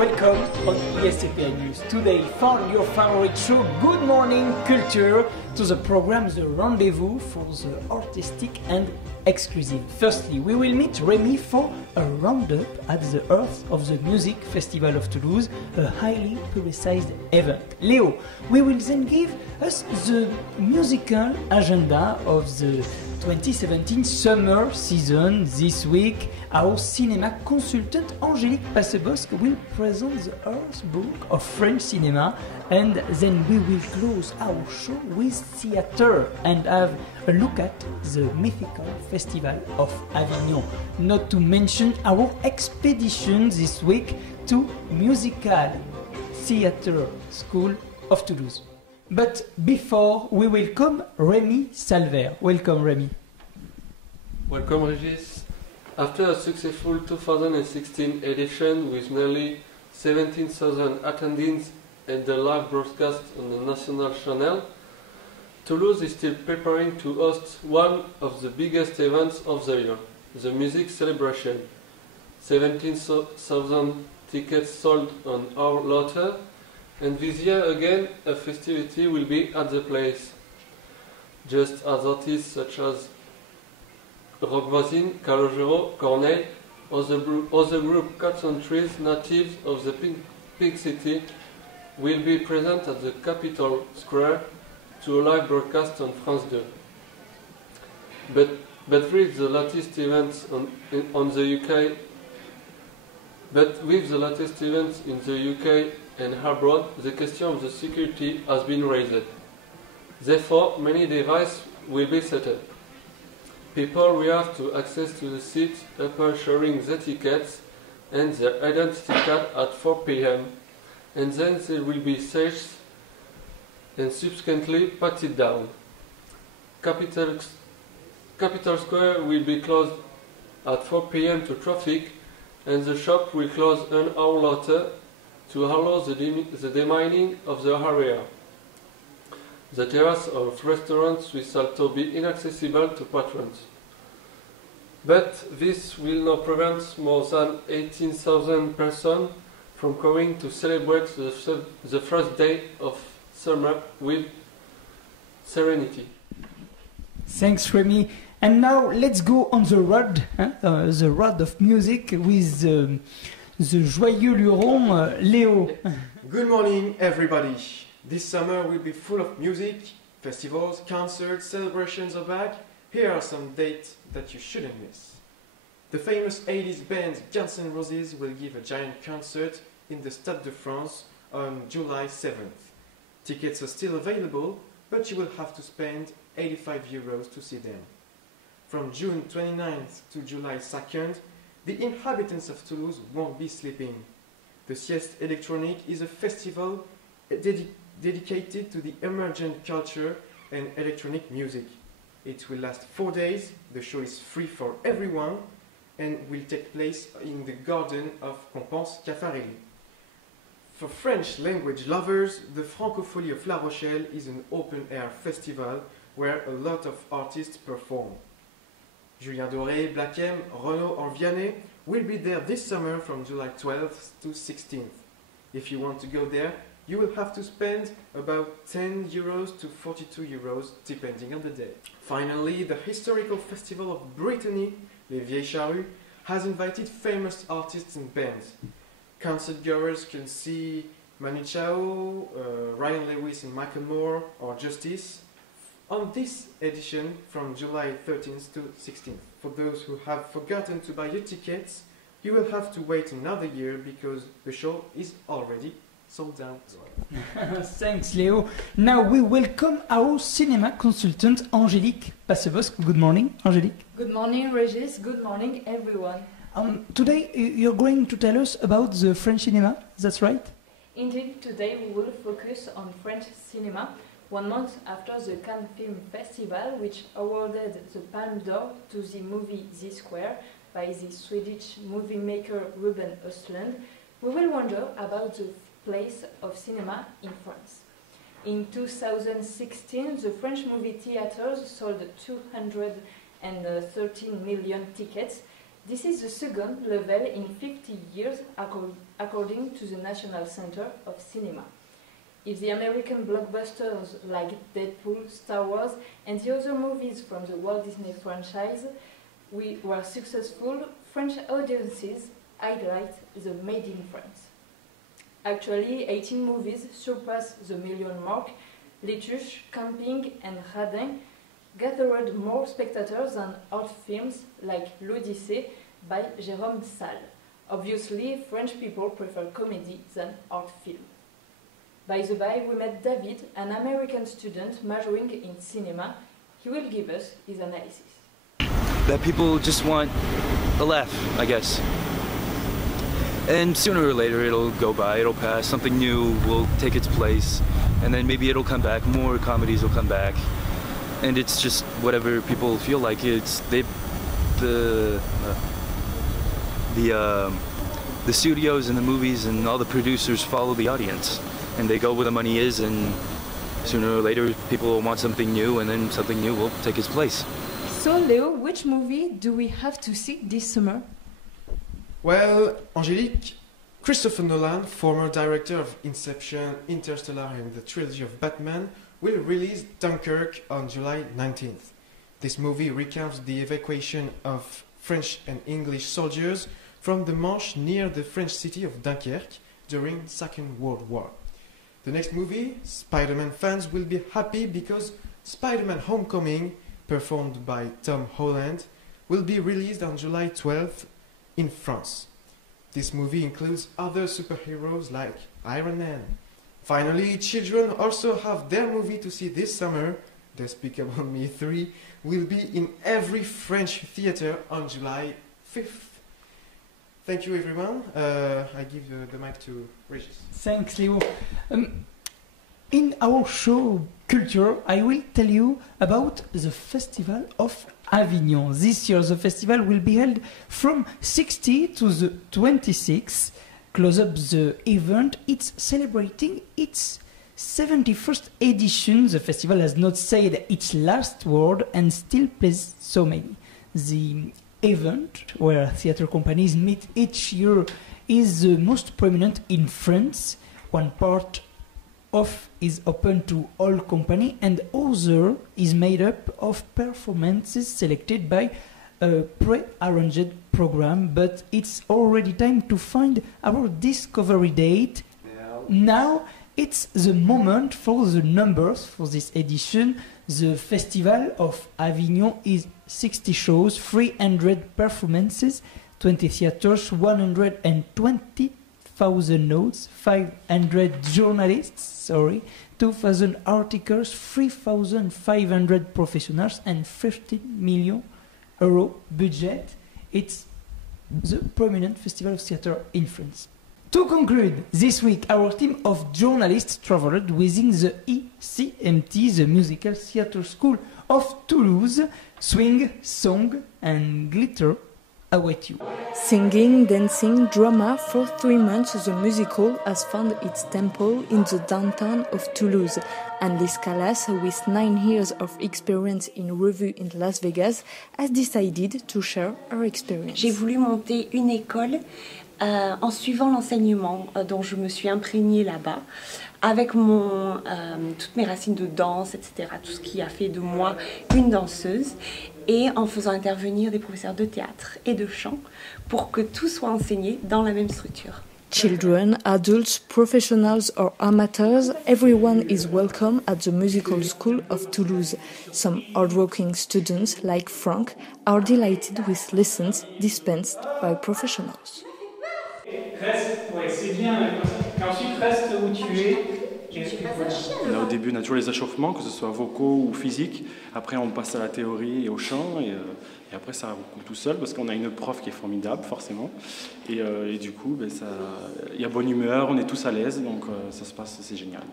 Welcome on ESCPI News. Today, found your favorite show, Good Morning Culture, to the program The Rendezvous for the artistic and exclusive. Firstly, we will meet Remy for a roundup at the Earth of the Music Festival of Toulouse, a highly publicized event. Leo, we will then give us the musical agenda of the 2017 summer season. This week, our cinema consultant Angélique Passebosque will present the Earth Book of French cinema, and then we will close our show with theatre and have a look at the mythical Festival of Avignon. Not to mention our expedition this week to Musical Theatre School of Toulouse. But before, we welcome Remy Salver. Welcome, Remy. Welcome, Regis. After a successful 2016 edition with nearly 17,000 attendees and the live broadcast on the national channel, Toulouse is still preparing to host one of the biggest events of the year, the music celebration. 17,000 tickets sold on our lotter. And this year again, a festivity will be at the place. Just as artists such as Rock Voisine, Calogero, Corneille, or the group Cats and Trees, natives of the Pink City, will be present at the Capitol Square to a live broadcast on France 2. But with the latest events on the UK, but with the latest events in the UK and abroad, the question of the security has been raised. Therefore, many devices will be set up. People will have to access to the seat upon showing their tickets and their identity card at 4 p.m. and then they will be searched and subsequently patted down. Capitol Square will be closed at 4 p.m. to traffic, and the shop will close an hour later to allow the demining of the area. The terrace of restaurants will also be inaccessible to patrons. But this will not prevent more than 18,000 persons from coming to celebrate the first day of summer with serenity. Thanks, Remy. And now let's go on the road of music with the joyeux luron, Léo. Good morning, everybody. This summer will be full of music, festivals, concerts, celebrations are back. Here are some dates that you shouldn't miss. The famous 80s band Guns N' Roses will give a giant concert in the Stade de France on July 7th. Tickets are still available, but you will have to spend €85 to see them. From June 29th to July 2nd, the inhabitants of Toulouse won't be sleeping. The Sieste Electronique is a festival dedicated to the emergent culture and electronic music. It will last 4 days, the show is free for everyone, and will take place in the garden of Compense Caffarelli. For French language lovers, the Francophonie of La Rochelle is an open-air festival where a lot of artists perform. Julien Doré, Black M, Renaud or Vianney will be there this summer from July 12th to 16th. If you want to go there, you will have to spend about €10 to €42 depending on the day. Finally, the historical festival of Brittany, Les Vieilles Charrues, has invited famous artists and bands. Concert goers can see Manu Chao, Ryan Lewis and Michael Moore, or Justice on this edition from July 13th to 16th. For those who have forgotten to buy your tickets, you will have to wait another year because the show is already sold out. Thanks, Leo. Now we welcome our cinema consultant, Angélique Passebosque. Good morning, Angélique. Good morning, Regis. Good morning, everyone. Today you're going to tell us about the French cinema, that's right? Indeed, today we will focus on French cinema, 1 month after the Cannes Film Festival, which awarded the Palme d'Or to the movie The Square by the Swedish movie maker Ruben Östlund. We will wonder about the place of cinema in France. In 2016, the French movie theaters sold 213 million tickets, This is the second level in 50 years according to the National Center of Cinema. If the American blockbusters like Deadpool, Star Wars and the other movies from the Walt Disney franchise were successful, French audiences highlight the Made in France. Actually, 18 movies surpass the million mark. Les Tuches, Camping and Radin gathered more spectators than art films like L'Odyssée by Jérôme Salle. Obviously, French people prefer comedy than art film. By the way, we met David, an American student majoring in cinema. He will give us his analysis. That people just want a laugh, I guess. And sooner or later it'll go by, it'll pass, something new will take its place, and then maybe it'll come back, more comedies will come back. And it's just whatever people feel like. The studios and the movies and all the producers follow the audience, and they go where the money is, and sooner or later people will want something new, and then something new will take its place. So Leo, which movie do we have to see this summer? Well, Angélique, Christopher Nolan, former director of Inception, Interstellar and the trilogy of Batman, will release Dunkirk on July 19th. This movie recounts the evacuation of French and English soldiers from the Manche near the French city of Dunkirk during the Second World War. The next movie, Spider-Man fans will be happy because Spider-Man Homecoming, performed by Tom Holland, will be released on July 12th in France. This movie includes other superheroes like Iron Man. Finally, children also have their movie to see this summer. Despicable Me 3 will be in every French theater on July 5th. Thank you, everyone. I give the mic to Regis. Thanks, Leo. In our show Culture, I will tell you about the Festival of Avignon. This year, the festival will be held from 16 to the 26th. Close up the event, it's celebrating its 71st edition. The festival has not said its last word and still plays so many. The event, where theatre companies meet each year, is the most prominent in France. One part of is open to all company, and other is made up of performances selected by a pre-arranged program. But it's already time to find our discovery date. Now it's the moment for the numbers for this edition. The Festival of Avignon is 60 shows, 300 performances, 20 theaters, 120,000 notes, 500 journalists, 2,000 articles, 3,500 professionals, and 15 million euro budget. It's the prominent festival of theatre in France. To conclude, this week our team of journalists traveled within the ECMT, the Musical Theatre School of Toulouse. Swing, song and glitter await you. Singing, dancing, drama, for 3 months the musical has found its temple in the downtown of Toulouse. Annelise Callas, with 9 years of experience in revue in Las Vegas, has decided to share her experience. J'ai voulu monter une école en suivant l'enseignement dont je me suis imprégnée là-bas, avec toutes mes racines de danse, etc., tout ce qui a fait de moi une danseuse, et en faisant intervenir des professeurs de théâtre et de chant pour que tout soit enseigné dans la même structure. Children, adults, professionals or amateurs, everyone is welcome at the Musical School of Toulouse. Some hardworking students, like Frank, are delighted with lessons dispensed by professionals. Reste, ouais, c'est bien. Et ensuite, reste où tu es. Au début, on a toujours les échauffements, que ce soit vocaux ou physiques. Après, on passe à la théorie et au chant. Et après, ça roule tout seul parce qu'on a une prof qui est formidable, forcément. Et du coup, il y a bonne humeur, on est tous à l'aise. Donc, ça se passe, c'est génial.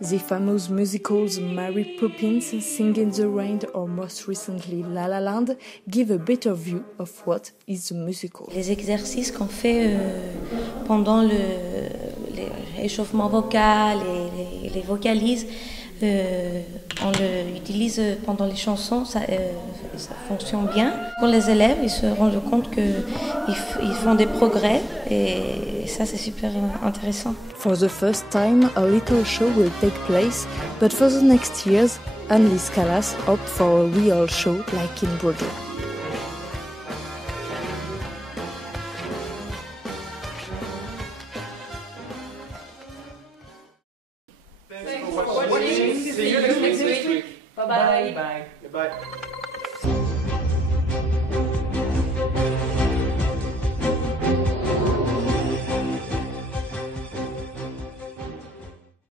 The famous musicals Mary Poppins, Sing in the Rain or most recently La La Land give a better view of what is the musical. Les exercices qu'on fait pendant l'échauffement vocal et les vocalises on l'utilise pendant les chansons, ça fonctionne bien. Pour les élèves, ils se rendent compte qu'ils font des progrès et ça c'est super intéressant. For the first time, a little show will take place, but for the next years, Annelise Callas hoped for a real show like in Bordeaux. Thanks for watching. See you next week. Bye bye. Bye.